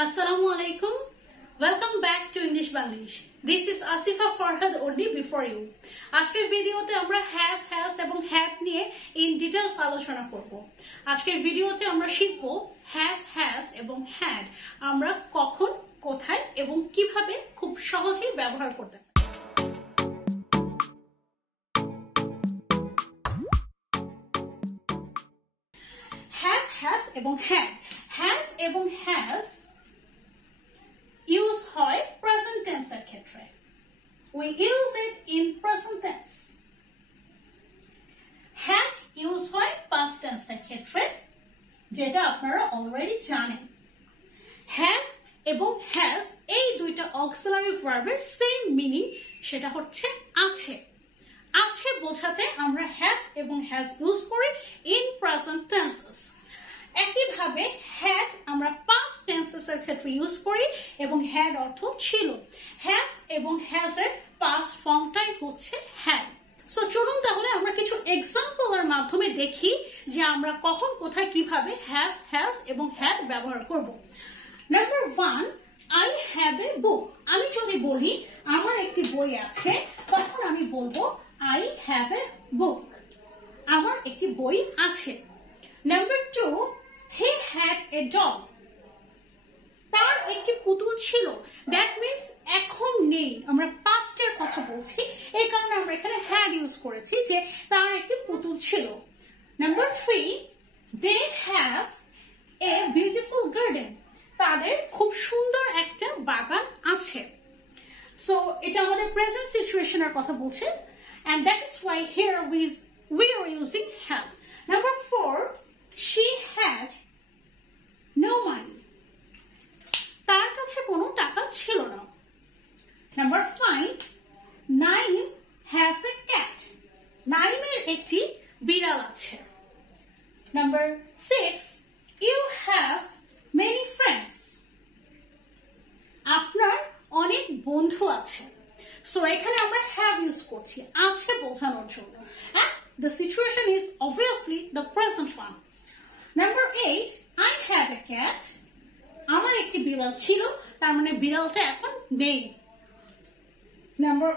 Assalamu alaikum. Welcome back to English Banglish. This is Asifa Farhad only before you. আজকের ভিডিওতে আমরা have, has এবং had নিয়ে in details আলোচনা করব। আজকের ভিডিওতে আমরা শিখব have, has এবং had আমরা কখন, কোথায় এবং কিভাবে খুব সহজেই ব্যবহার করতে পারি। have, has এবং had. have এবং has use হয় present tense এর ক্ষেত্রে। We use it in present tense. had use হয় past tense এর ক্ষেত্রে, যেটা আপনারা already জানেন। have এবং has এই দুইটা auxiliary verb এর same meaning, সেটা হচ্ছে আছে। আছে বোঝাতে আমরা have এবং has use করি in present tenses। একইভাবে had আমরা past tenses এর ক্ষেত্রে ইউজ করি এবং had অর্থ ছিল। have এবং has এর past ফর্মটাই হচ্ছে had। সো চলুন তাহলে আমরা কিছু এক্সাম্পল এর মাধ্যমে দেখি যে আমরা কখন কোথায় কিভাবে have, has এবং had ব্যবহার করব। Number 1, I have a book। আমি যদি বলি আমার একটি বই আছে, তখন আমি বলবো I have a book। আমার একটি বই আছে। Number 2, he had a dog। তার একটি পুতুল ছিল। That means এখন নেই, আমরা past এর কথা বলছি, এই কারণে আমরা এখানে had ইউজ করেছি যে তার একটি পুতুল ছিল। Number 3, they have a beautiful garden। তাদের খুব সুন্দর একটা বাগান আছে। So এটা আমাদের present situation এর কথা বলছে, and that is why here we are using have। Number 4, she had no money। তার কাছে কোনো টাকা ছিল না। Number 5, Naim has a cat। নাইমের একটি বিড়াল আছে। Number 6, you have many friends। আপনার অনেক বন্ধু আছে। সো এখানে আমরা have ইউজ করছি আছে বোঝানোর জন্য। And the situation is obviously the present one। Number 8, I had a cat। আমার একটি বিড়াল ছিল, তার মানে বিড়ালটা এখন নেই। Number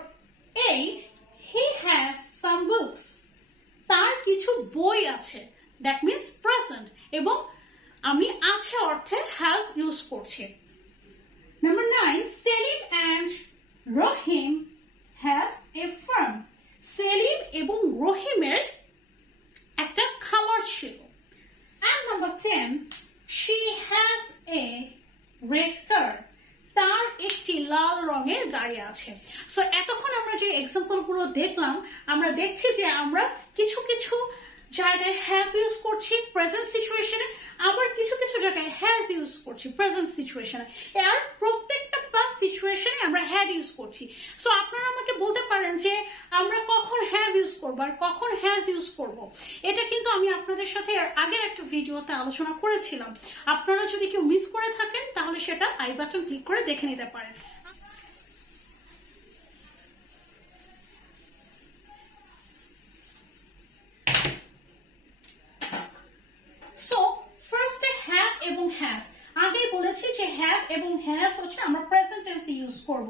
8, he has some books। তার কিছু বই আছে। That means present, এবং আমি আছে অর্থে has ইউজ করছি। Number 9, Selim and Rahim have a farm। Selim এবং রহিমের একটা খামার ছিল। And number 10, she has a red car। তার একটি লাল রঙের গাড়ি আছে। সো এতক্ষণ আমরা যে এক্সাম্পল গুলো দেখলাম, আমরা দেখছি যে আমরা কিছু কিছু জায়গায় have ইউজ করছি প্রেজেন্ট সিচুয়েশনে, আবার কিছু কিছু জায়গায় has ইউজ করছি প্রেজেন্ট সিচুয়েশনে। আর প্রত্যেকটা past সিচুয়েশনে আমরা had ইউজ করছি। সো আপনারা আমাকে বলতে পারেন যে আমরা কখন have ইউজ করব আর কখন has ইউজ করব। এটা কিন্তু আমি আপনাদের সাথে আগের একটা ভিডিওতে আলোচনা করেছিলাম। আপনারা যদি কেউ মিস করে থাকেন তাহলে সেটা আই বাটন ক্লিক করে দেখে নিতে পারেন। সো ফার্স্টে have এবং has। আগেই বলেছি যে have এবং has হচ্ছে আমরা প্রেজেন্ট টেন্সে ইউজ করব।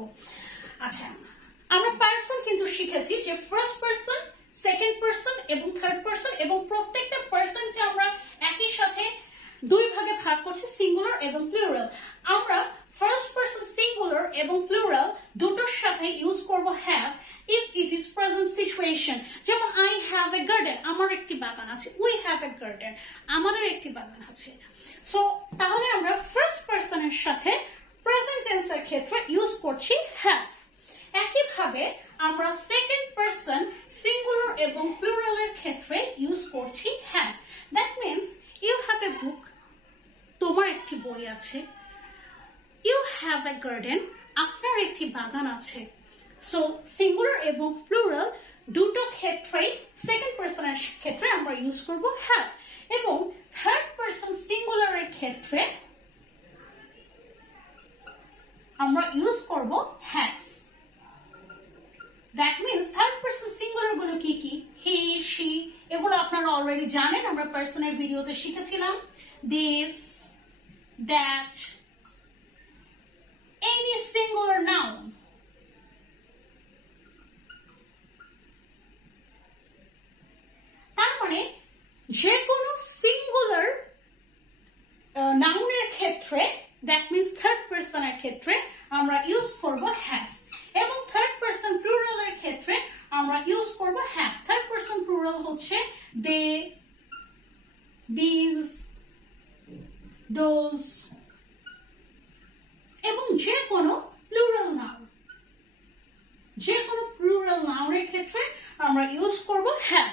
আচ্ছা, আমরা পারসন কিন্তু শিখেছি যে ফার্স্ট পারসন, সেকেন্ড পারসন এবং থার্ড পারসন, এবং প্রত্যেকটা পারসনকে আমরা একই সাথে দুই ভাগে ভাগ করছি, সিঙ্গুলার এবং প্লুরাল। আমরা ফার্স্ট পারসন সিঙ্গুলার এবং প্লুরাল দুটোর সাথে ইউজ করব have if it is present situation। যেমন I have a garden, আমার একটি বাগান আছে। We have a garden, আমাদের একটি বাগান আছে। সো তাহলে আমরা ফার্স্ট পারসনের সাথে প্রেজেন্ট টেন্সের ক্ষেত্রে ইউজ করছি have। একইভাবে আমরা সেকেন্ড পারসন সিঙ্গুলার এবং প্লুরালের ক্ষেত্রে ইউজ করছি have। That means you have a book, তোমার একটি বই আছে। You have a garden, আপনার একটি বাগান আছে। সো সিঙ্গুলার এবং প্লুরাল দুটো ক্ষেত্রেই সেকেন্ড পারসনের ক্ষেত্রে আমরা ইউজ করব have, এবং থার্ড পারসন সিঙ্গুলারের ক্ষেত্রে আমরা ইউজ করব has। That means third person singular গুলো কি কি? হি, শি, এগুলো আপনারা অলরেডি জানেন, আমরা পারসনের ভিডিওতে শিখেছিলাম। দিস, দ্যাট, ক্ষেত্রে আমরা ইউজ করব হ্যাজ এবং থার্ড পারসন প্লুরালের ক্ষেত্রে আমরা ইউজ করব হ্যাভ থার্ড পারসন প্লুরাল হচ্ছে দে দিস দোজ এবং যে কোনো প্লুরাল নাউনের ক্ষেত্রে আমরা ইউজ করব হ্যাভ